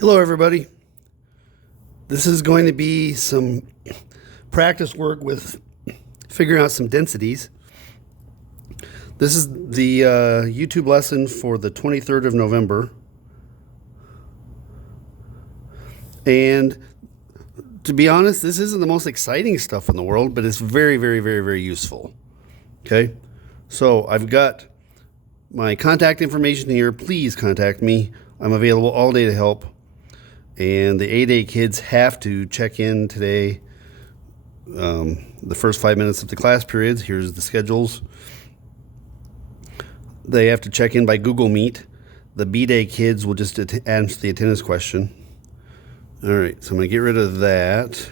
Hello, everybody. This is going to be some practice work with figuring out some densities. This is the YouTube lesson for the 23rd of November. And to be honest, this isn't the most exciting stuff in the world, but it's very, very, very, very useful. Okay? So I've got my contact information here. Please contact me. I'm available all day to help. And the 8A kids have to check in today, the first 5 minutes of the class periods. Here's the schedules. They have to check in by Google Meet. The B-Day kids will just answer the attendance question. All right, so I'm going to get rid of that.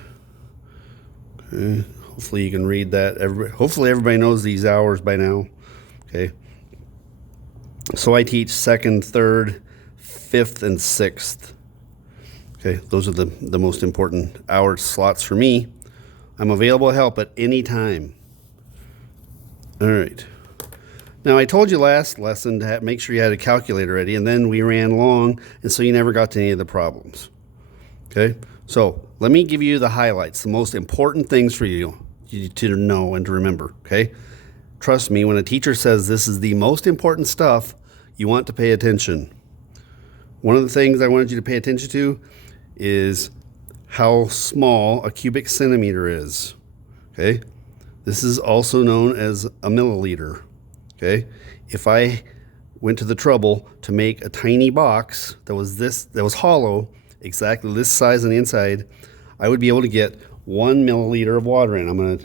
Okay. Hopefully you can read that. Hopefully everybody knows these hours by now. Okay. So I teach 2nd, 3rd, 5th, and 6th. Okay, those are the most important hour slots for me. I'm available to help at any time. All right. Now, I told you last lesson to make sure you had a calculator ready, and then we ran long, and so you never got to any of the problems. Okay, so let me give you the highlights, the most important things for you to know and to remember, okay? Trust me, when a teacher says this is the most important stuff, you want to pay attention. One of the things I wanted you to pay attention to is how small a cubic centimeter is, okay? This is also known as a milliliter, okay? If I went to the trouble to make a tiny box that was hollow, exactly this size on the inside, I would be able to get 1 milliliter of water in. I'm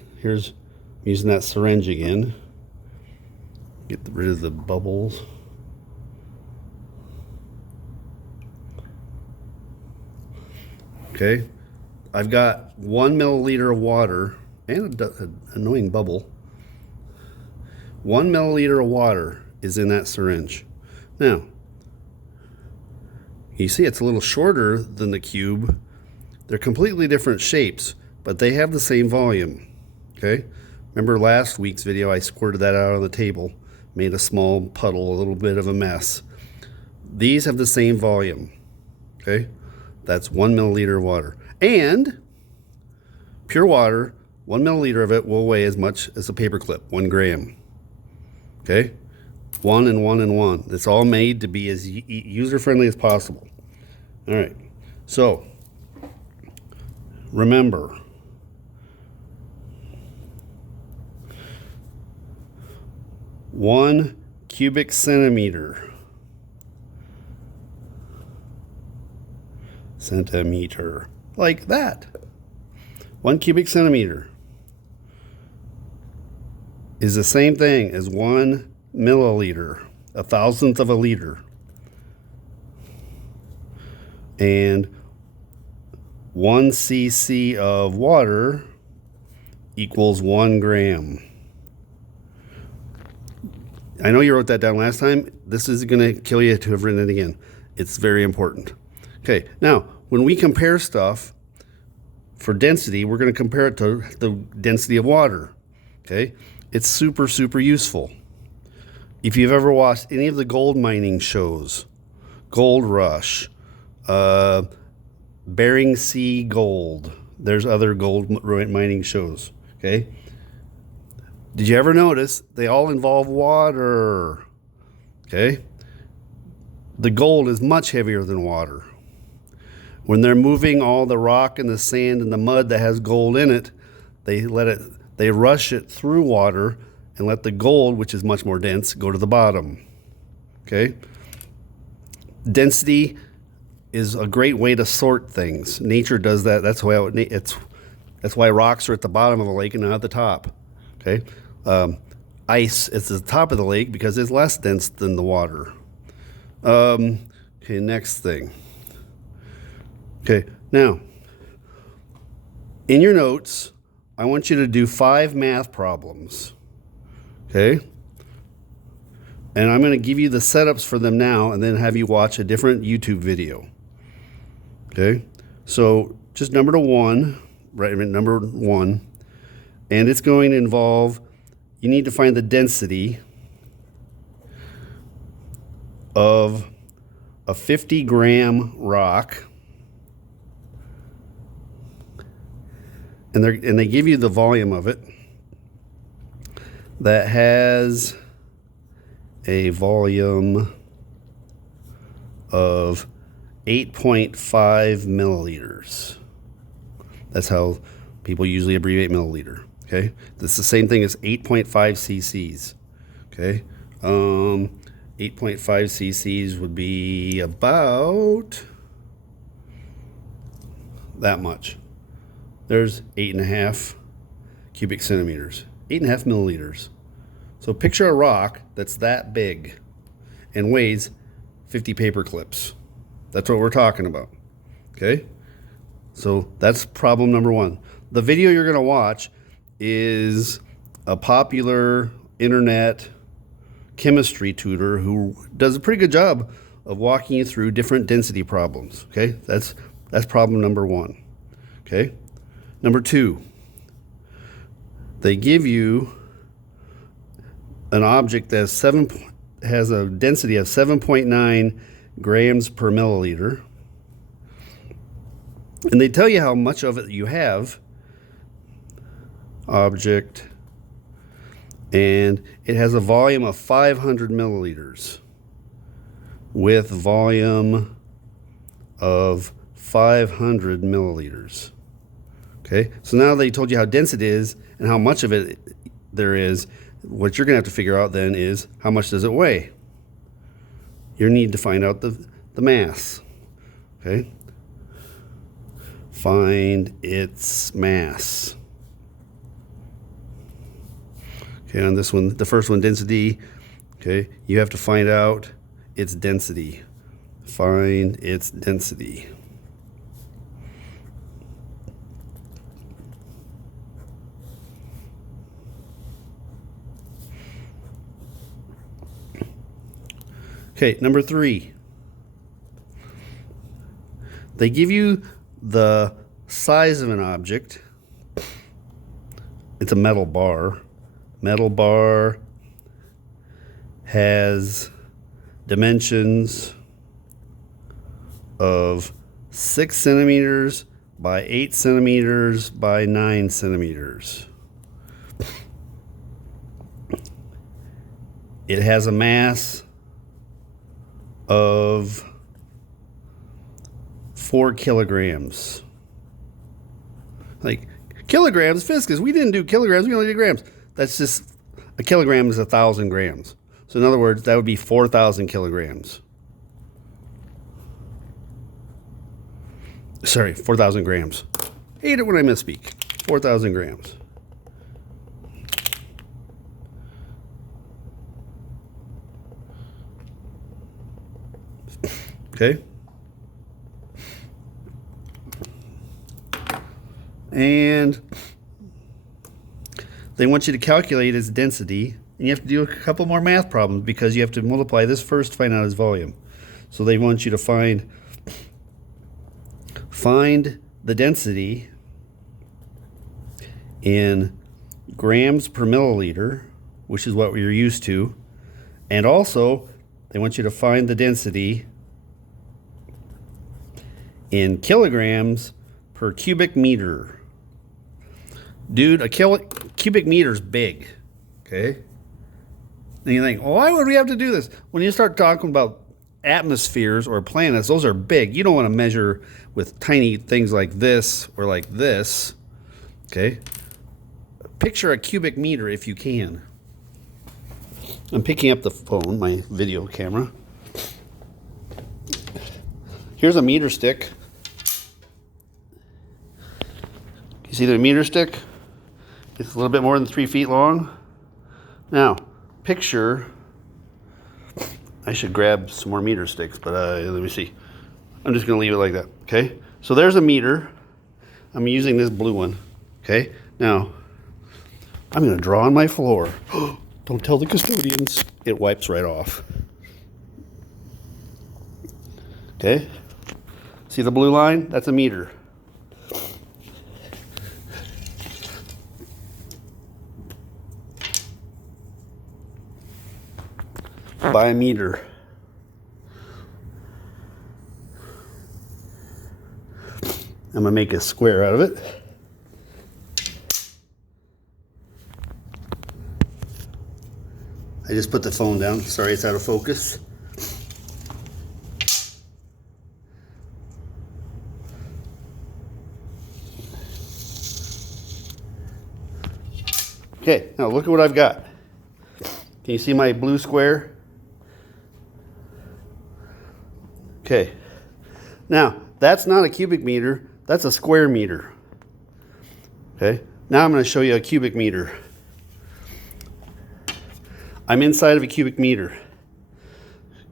using that syringe again. Get rid of the bubbles. Okay, I've got 1 milliliter of water and an annoying bubble. 1 milliliter of water is in that syringe. Now, you see it's a little shorter than the cube. They're completely different shapes, but they have the same volume. Okay, remember last week's video, I squirted that out on the table, made a small puddle, a little bit of a mess. These have the same volume. Okay. That's 1 milliliter of water. And pure water, 1 milliliter of it will weigh as much as a paperclip, 1 gram. Okay? 1 and 1 and 1. It's all made to be as user-friendly as possible. All right. So, remember, one cubic centimeter. Centimeter, like that. 1 cubic centimeter is the same thing as 1 milliliter, a thousandth of a liter. And 1 cc of water equals 1 gram. I know you wrote that down last time. This is going to kill you to have written it again. It's very important. Okay, now, when we compare stuff for density, we're going to compare it to the density of water, okay? It's super, super useful. If you've ever watched any of the gold mining shows, Gold Rush, Bering Sea Gold, there's other gold mining shows, okay? Did you ever notice they all involve water, okay? The gold is much heavier than water. When they're moving all the rock and the sand and the mud that has gold in it, they rush it through water and let the gold, which is much more dense, go to the bottom. Okay? Density is a great way to sort things. Nature does that. That's why rocks are at the bottom of a lake and not at the top. Okay? Ice is at the top of the lake because it's less dense than the water. Okay, next thing. Okay, now, in your notes, I want you to do 5 math problems, okay? And I'm going to give you the setups for them now and then have you watch a different YouTube video, okay? So, just number 1, right, number 1, and it's going to involve, you need to find the density of a 50-gram rock and they give you the volume of it. That has a volume of 8.5 milliliters. That's how people usually abbreviate milliliter. Okay, that's the same thing as 8.5 cc's. Okay, 8.5 cc's would be about that much. There's 8.5 cubic centimeters, 8.5 milliliters. So picture a rock that's that big and weighs 50 paper clips. That's what we're talking about. Okay? So that's problem number one. The video you're going to watch is a popular internet chemistry tutor who does a pretty good job of walking you through different density problems. Okay? That's problem number one. Okay? Number two, they give you an object that has a density of 7.9 grams per milliliter. And they tell you how much of it you have. Object. And it has a volume of 500 milliliters with volume of 500 milliliters. Okay, so now they told you how dense it is and how much of it there is. What you're going to have to figure out then is how much does it weigh? You need to find out the mass. Okay, find its mass. Okay, on this one, the first one, density, okay, you have to find out its density. Find its density. Okay, number three. They give you the size of an object. It's a metal bar. Metal bar has dimensions of 6 centimeters by 8 centimeters by 9 centimeters. It has a mass of 4 kilograms. Like kilograms, Fiscus, we didn't do kilograms, we only did grams. That's just, a kilogram is 1,000 grams. So in other words, that would be 4,000 kilograms. Sorry, 4,000 grams. I hate it when I misspeak. 4,000 grams. Okay. And they want you to calculate its density, and you have to do a couple more math problems because you have to multiply this first to find out its volume. So they want you to find the density in grams per milliliter, which is what we're used to, and also they want you to find the density in kilograms per cubic meter. Dude, a cubic meter is big, okay? And you think, well, why would we have to do this? When you start talking about atmospheres or planets, those are big. You don't want to measure with tiny things like this or like this, okay? Picture a cubic meter if you can. I'm picking up the phone, my video camera. Here's a meter stick. You see the meter stick? It's a little bit more than 3 feet long. Now, picture, I should grab some more meter sticks, but let me see. I'm just gonna leave it like that, okay? So there's a meter. I'm using this blue one, okay? Now, I'm gonna draw on my floor. Don't tell the custodians. It wipes right off. Okay? See the blue line? That's a meter. By a meter. I'm gonna make a square out of it. I just put the phone down. Sorry, it's out of focus. Okay, now look at what I've got. Can you see my blue square? Okay. Now, that's not a cubic meter, that's a square meter. Okay, now I'm going to show you a cubic meter. I'm inside of a cubic meter.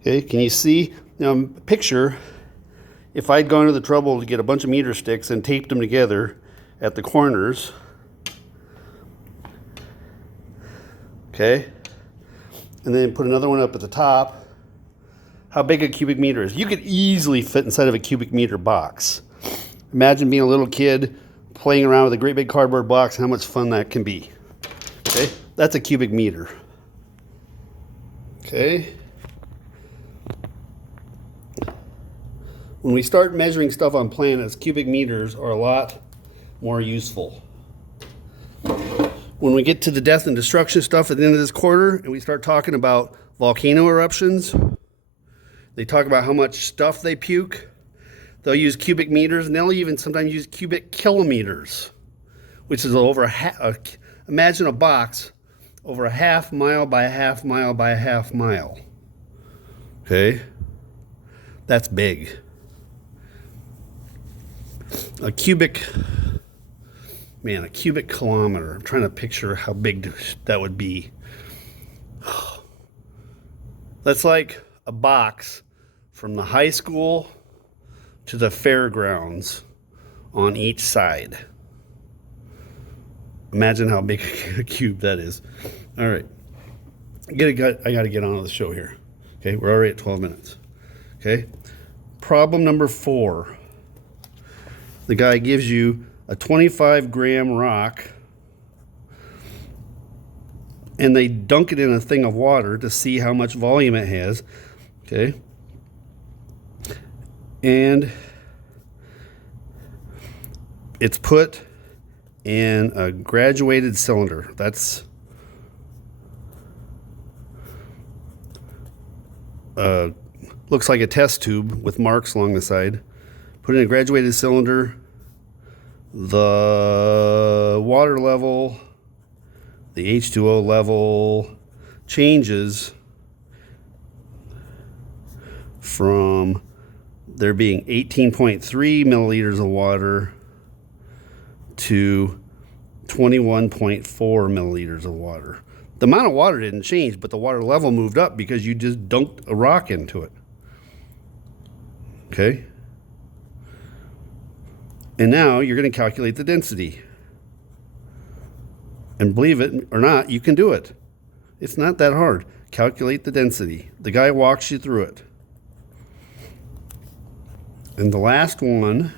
Okay, can you see? Now, picture if I'd gone to the trouble to get a bunch of meter sticks and taped them together at the corners. Okay, and then put another one up at the top. How big a cubic meter is. You could easily fit inside of a cubic meter box. Imagine being a little kid playing around with a great big cardboard box, how much fun that can be. Okay, that's a cubic meter. Okay. When we start measuring stuff on planets, cubic meters are a lot more useful. When we get to the death and destruction stuff at the end of this quarter and we start talking about volcano eruptions, they talk about how much stuff they puke. They'll use cubic meters, and they'll even sometimes use cubic kilometers, which is over imagine a box over a half mile by a half mile by a half mile. Okay? That's big. A cubic kilometer. I'm trying to picture how big that would be. That's like a box from the high school to the fairgrounds on each side. Imagine how big a cube that is. All right. I got to get on with the show here. Okay, we're already at 12 minutes. Okay. Problem number 4. The guy gives you a 25-gram rock, and they dunk it in a thing of water to see how much volume it has. Okay. And it's put in a graduated cylinder. That's looks like a test tube with marks along the side. Put in a graduated cylinder. The water level, the H2O level changes from there being 18.3 milliliters of water to 21.4 milliliters of water. The amount of water didn't change, but the water level moved up because you just dunked a rock into it. Okay? And now you're going to calculate the density. And believe it or not, you can do it. It's not that hard. Calculate the density. The guy walks you through it. And the last one,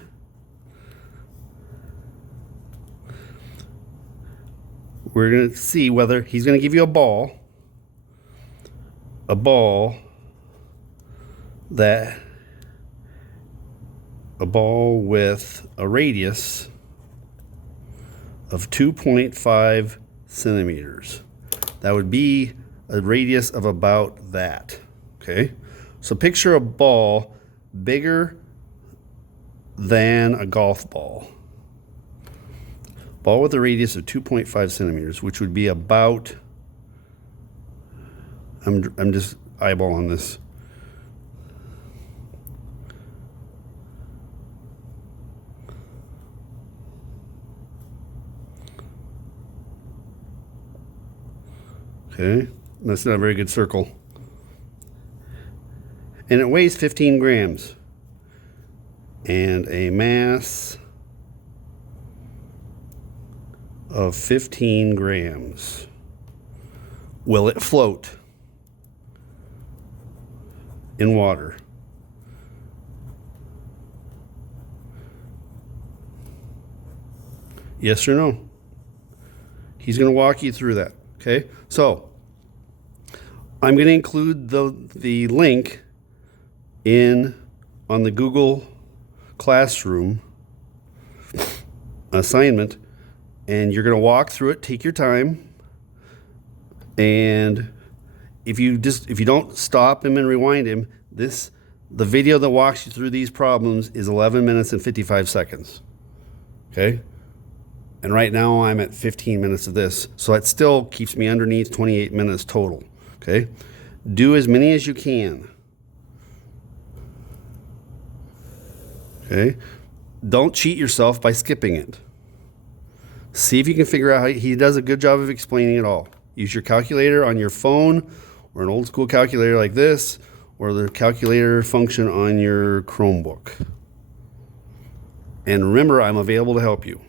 we're going to see whether he's going to give you a ball with a radius of 2.5 centimeters. That would be a radius of about that. Okay? So picture a ball bigger than a golf ball. Ball with a radius of 2.5 centimeters, which would be about, I'm just eyeballing this. Okay, that's not a very good circle. And it weighs 15 grams. And a mass of 15 grams. Will it float in water? Yes or no? He's going to walk you through that. Okay, so I'm going to include the link on the Google Classroom assignment, and you're going to walk through it. Take your time, and if you don't stop him and rewind him, the video that walks you through these problems is 11 minutes and 55 seconds. Okay? And right now I'm at 15 minutes of this. So it still keeps me underneath 28 minutes total. Okay? Do as many as you can. Okay? Don't cheat yourself by skipping it. See if you can figure out how he does a good job of explaining it all. Use your calculator on your phone or an old school calculator like this, or the calculator function on your Chromebook. And remember, I'm available to help you.